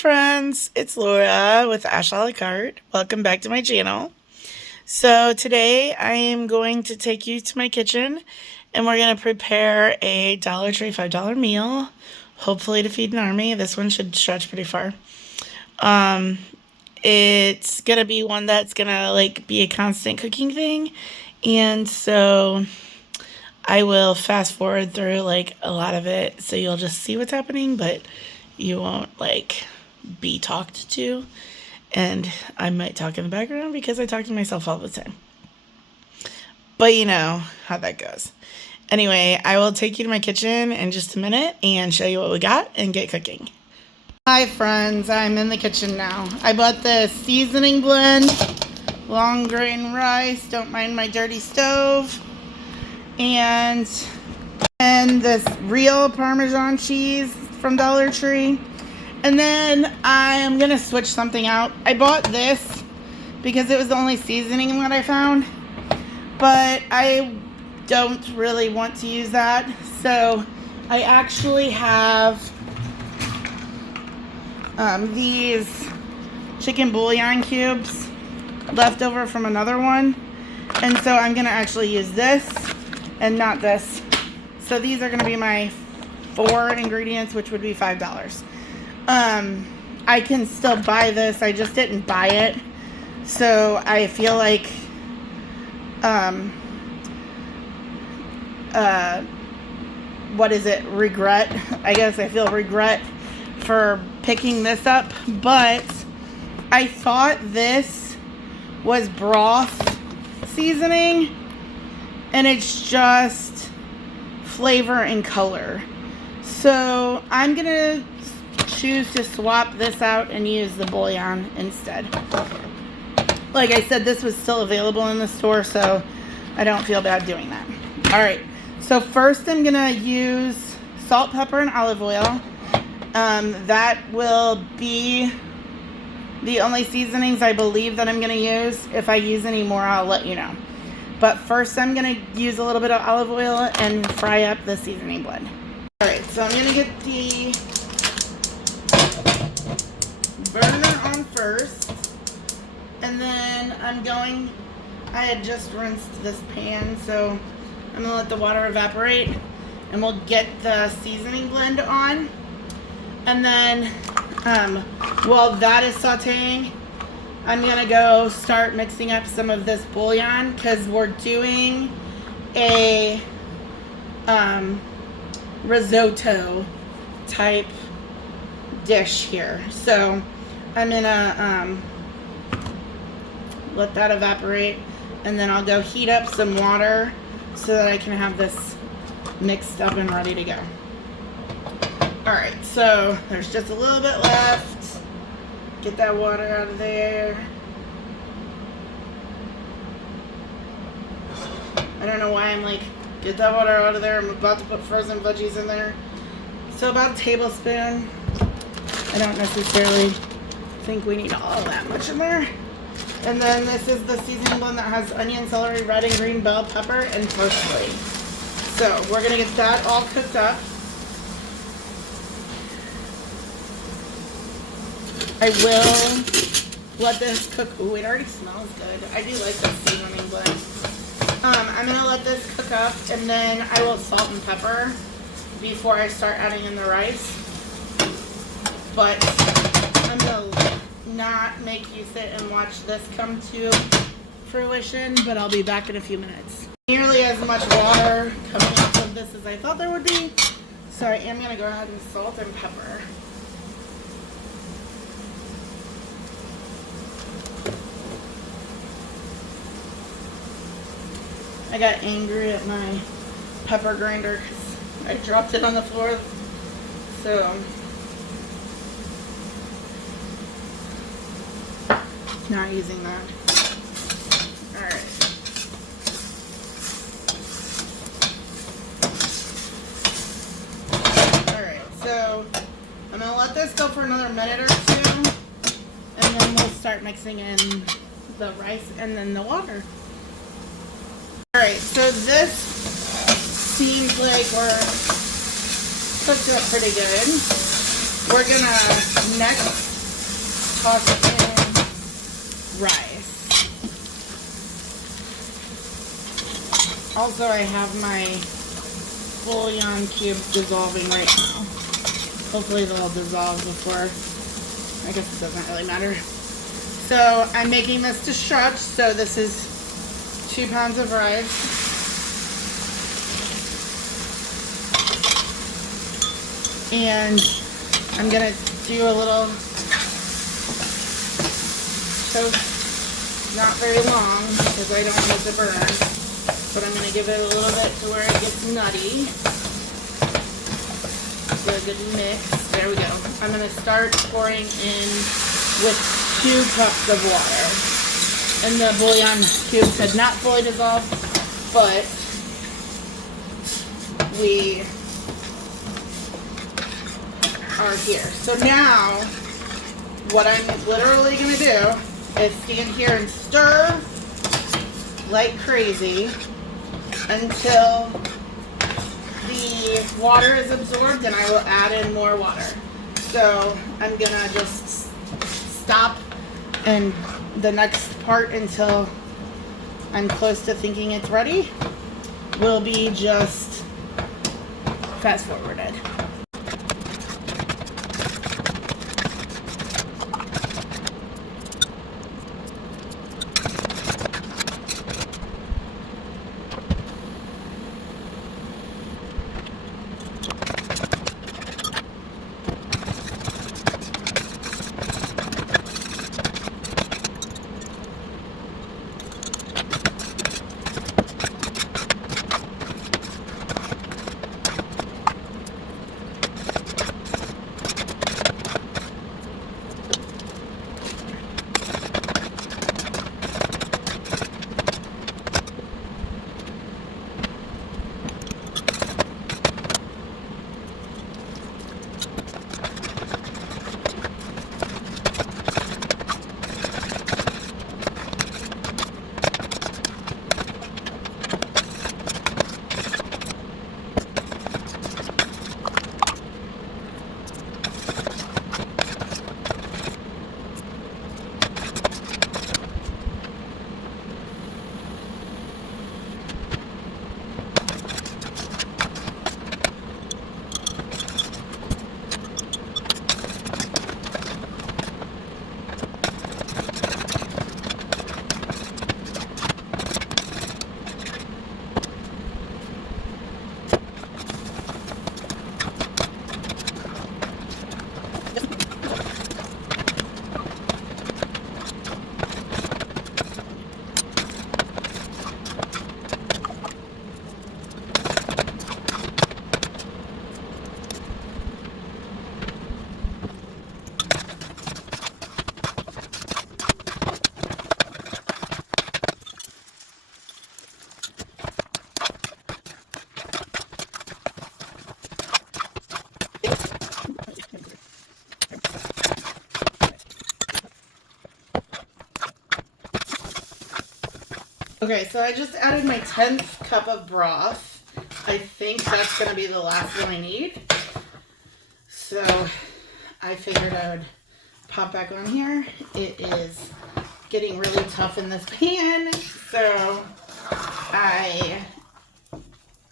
friends, it's Laura with Ashalacarte. Welcome back to my channel. So today I am going to take you to my kitchen and we're going to prepare a Dollar Tree $5 meal, hopefully to feed an army. This one should stretch pretty far. It's going to be one that's going to be a constant cooking thing, and so I will fast forward through a lot of it so you'll just see what's happening, but you won't be talked to, and I might talk in the background because I talk to myself all the time, but you know how that goes. Anyway, I will take you to my kitchen in just a minute and show you what we got and get cooking. Hi friends, I'm in the kitchen now. I bought this seasoning blend, long grain rice, don't mind my dirty stove, and this real Parmesan cheese from Dollar Tree. And then I am going to switch something out. I bought this because it was the only seasoning that I found, but I don't really want to use that. So I actually have these chicken bouillon cubes left over from another one. And so I'm going to actually use this and not this. So these are going to be my 4 ingredients, which would be $5. I can still buy this. I just didn't buy it. So I feel like, regret. I guess I feel regret for picking this up, but I thought this was broth seasoning, and it's just flavor and color. So I'm gonna choose to swap this out and use the bouillon instead. Like I said, this was still available in the store, so I don't feel bad doing that. Alright, so first I'm gonna use salt, pepper, and olive oil. That will be the only seasonings I believe that I'm gonna use. If I use any more, I'll let you know. But first I'm gonna use a little bit of olive oil and fry up the seasoning blend. Alright, so I'm gonna get the burner on first, and then I had just rinsed this pan, so I'm gonna let the water evaporate and we'll get the seasoning blend on. And then while that is sauteing, I'm gonna go start mixing up some of this bouillon because we're doing a risotto type dish here. So I'm gonna let that evaporate, and then I'll go heat up some water so that I can have this mixed up and ready to go. Alright, so there's just a little bit left. Get that water out of there. I don't know why I'm get that water out of there. I'm about to put frozen veggies in there. So about a tablespoon. I don't necessarily think we need all that much in there. And then this is the seasoning blend that has onion, celery, red and green bell pepper, and parsley. So we're going to get that all cooked up. I will let this cook. Ooh, it already smells good. I do like this seasoning blend. I'm going to let this cook up, and then I will salt and pepper before I start adding in the rice. But I'm going to not make you sit and watch this come to fruition, but I'll be back in a few minutes. Nearly as much water coming off of this as I thought there would be, so I am going to go ahead and salt and pepper. I got angry at my pepper grinder because I dropped it on the floor, so not using that. Alright. Alright, so I'm going to let this go for another minute or two, and then we'll start mixing in the rice and then the water. Alright, so this seems like we're cooked up pretty good. We're gonna next toss in rice. Also, I have my bouillon cubes dissolving right now. Hopefully they'll dissolve before, I guess it doesn't really matter. So I'm making this to stretch, so this is 2 pounds of rice. And I'm gonna do a little toast, not very long because I don't want it to burn, but I'm gonna give it a little bit to where it gets nutty. Do a good mix. There we go. I'm gonna start pouring in with 2 cups of water. And the bouillon cubes had not fully dissolved, but we are here. So now, what I'm literally going to do is stand here and stir like crazy until the water is absorbed, and I will add in more water. So I'm going to just stop and the next part until I'm close to thinking it's ready will be just fast forwarded. Okay, so I just added my 10th cup of broth. I think that's going to be the last one I need. So I figured I would pop back on here. It is getting really tough in this pan, so I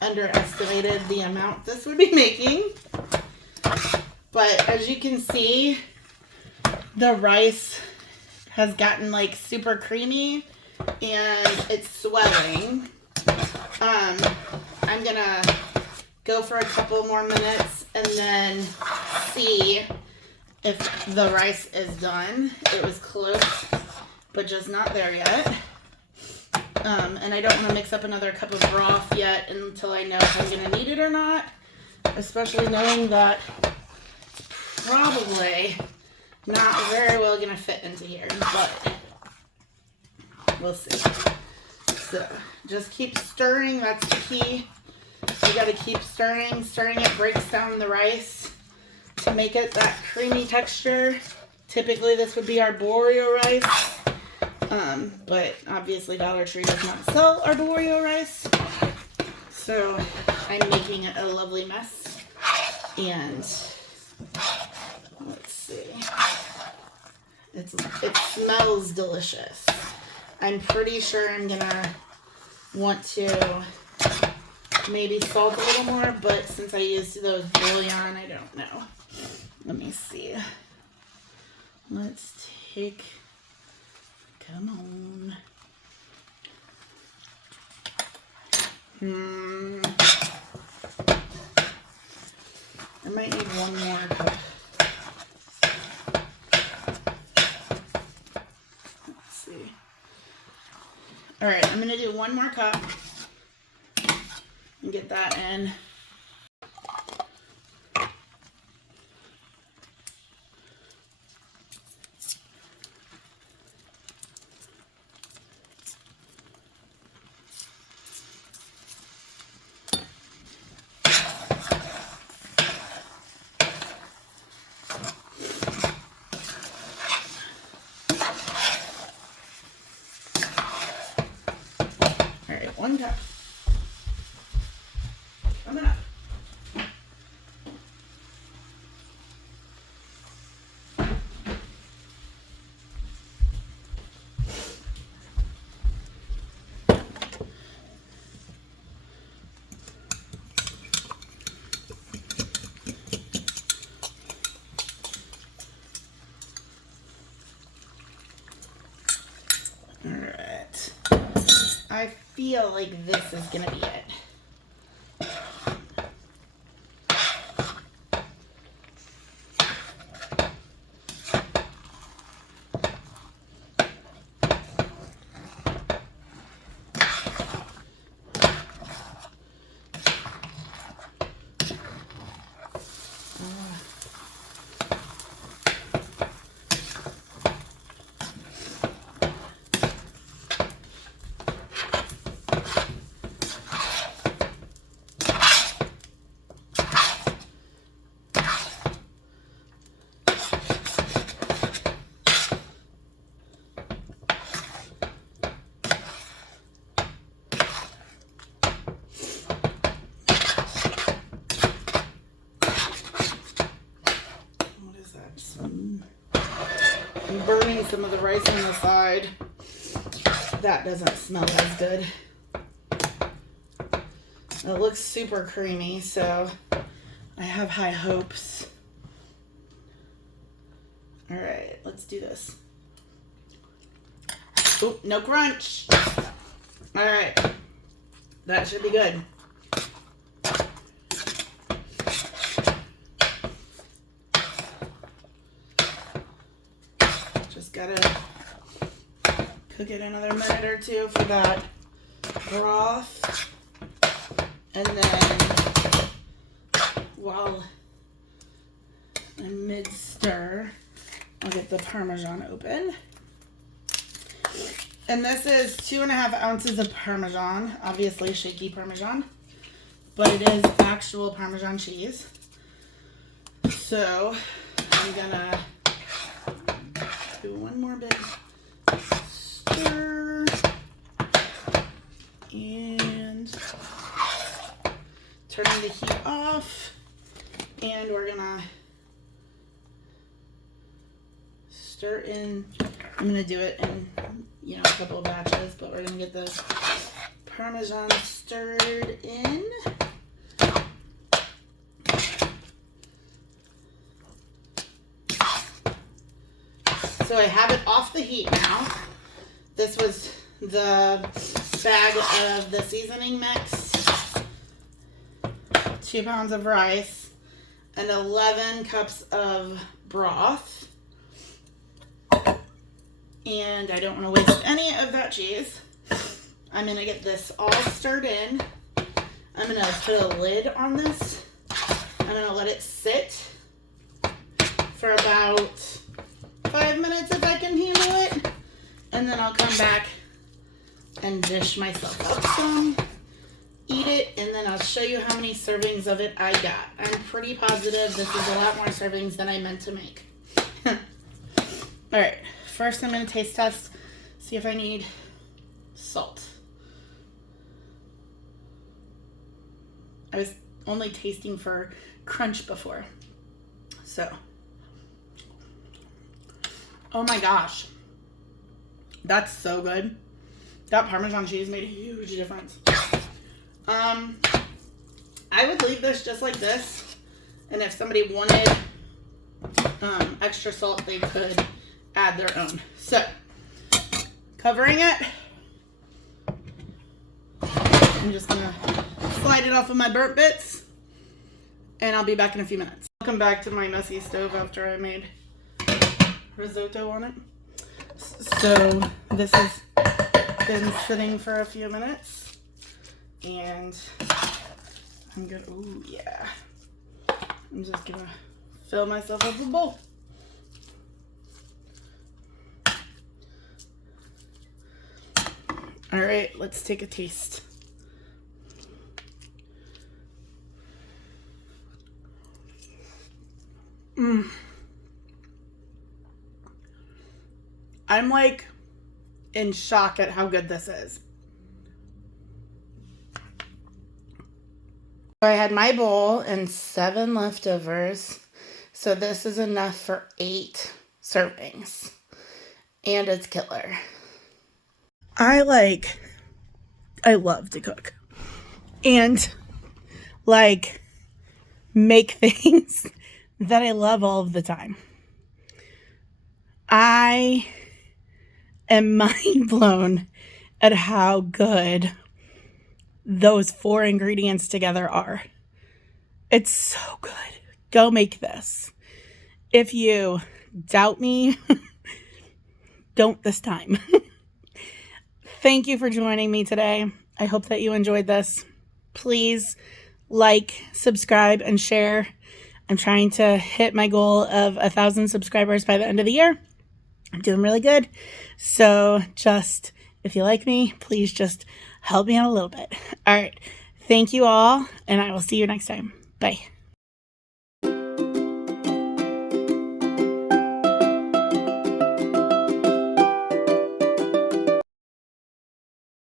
underestimated the amount this would be making. But as you can see, the rice has gotten like super creamy and it's swelling. I'm gonna go for a couple more minutes and then see if the rice is done. It was close, but just not there yet. And I don't want to mix up another cup of broth yet until I know if I'm gonna need it or not, especially knowing that it's probably not very well gonna fit into here, but we'll see. So just keep stirring, that's the key. You gotta keep stirring. Stirring it breaks down the rice to make it that creamy texture. Typically this would be arborio rice, but obviously Dollar Tree does not sell arborio rice. So I'm making it a lovely mess. And let's see. It smells delicious. I'm pretty sure I'm gonna want to maybe salt a little more, but since I used those bouillon, I don't know. Let me see. Let's take, come on. I might need one more cup. Let's see. All right, I'm gonna do one more cup and get that in. All right, one cup. Coming up. All right. I feel like this is gonna be it. I'm burning some of the rice on the side. That doesn't smell as good. It looks super creamy, so I have high hopes. All right, let's do this. Oop, no crunch. All right, that should be good. Just gotta cook it another minute or two for that broth. And then while I'm mid-stir, I'll get the Parmesan open. And this is 2.5 ounces of Parmesan, obviously shaky Parmesan, but it is actual Parmesan cheese. So I'm gonna do one more big stir and turning the heat off, and we're gonna stir in. I'm gonna do it in, a couple of batches, but we're gonna get the Parmesan stirred in. So I have it off the heat now. This was the bag of the seasoning mix, 2 pounds of rice, and 11 cups of broth. And I don't want to waste any of that cheese. I'm going to get this all stirred in. I'm going to put a lid on this. I'm going to let it sit for about 5 minutes if I can handle it. And then I'll come back and dish myself up some, eat it, and then I'll show you how many servings of it I got. I'm pretty positive this is a lot more servings than I meant to make. All right, first I'm going to taste test, see if I need salt. I was only tasting for crunch before, so Oh my gosh. That's so good. That Parmesan cheese made a huge difference. I would leave this just like this. And if somebody wanted extra salt, they could add their own. So, covering it. I'm just gonna slide it off of my burnt bits. And I'll be back in a few minutes. Welcome back to my messy stove after I made risotto on it. So this has been sitting for a few minutes. And I'm gonna, ooh yeah. I'm just gonna fill myself up a bowl. All right, let's take a taste. I'm like in shock at how good this is. I had my bowl and 7 leftovers. So this is enough for 8 servings. And it's killer. I love to cook. And make things that I love all of the time. I am mind blown at how good those 4 ingredients together are. It's so good. Go make this. If you doubt me, don't this time. Thank you for joining me today. I hope that you enjoyed this. Please like, subscribe, and share. I'm trying to hit my goal of 1,000 subscribers by the end of the year. I'm doing really good. So just, if you like me, please just help me out a little bit. All right. Thank you all, and I will see you next time. Bye.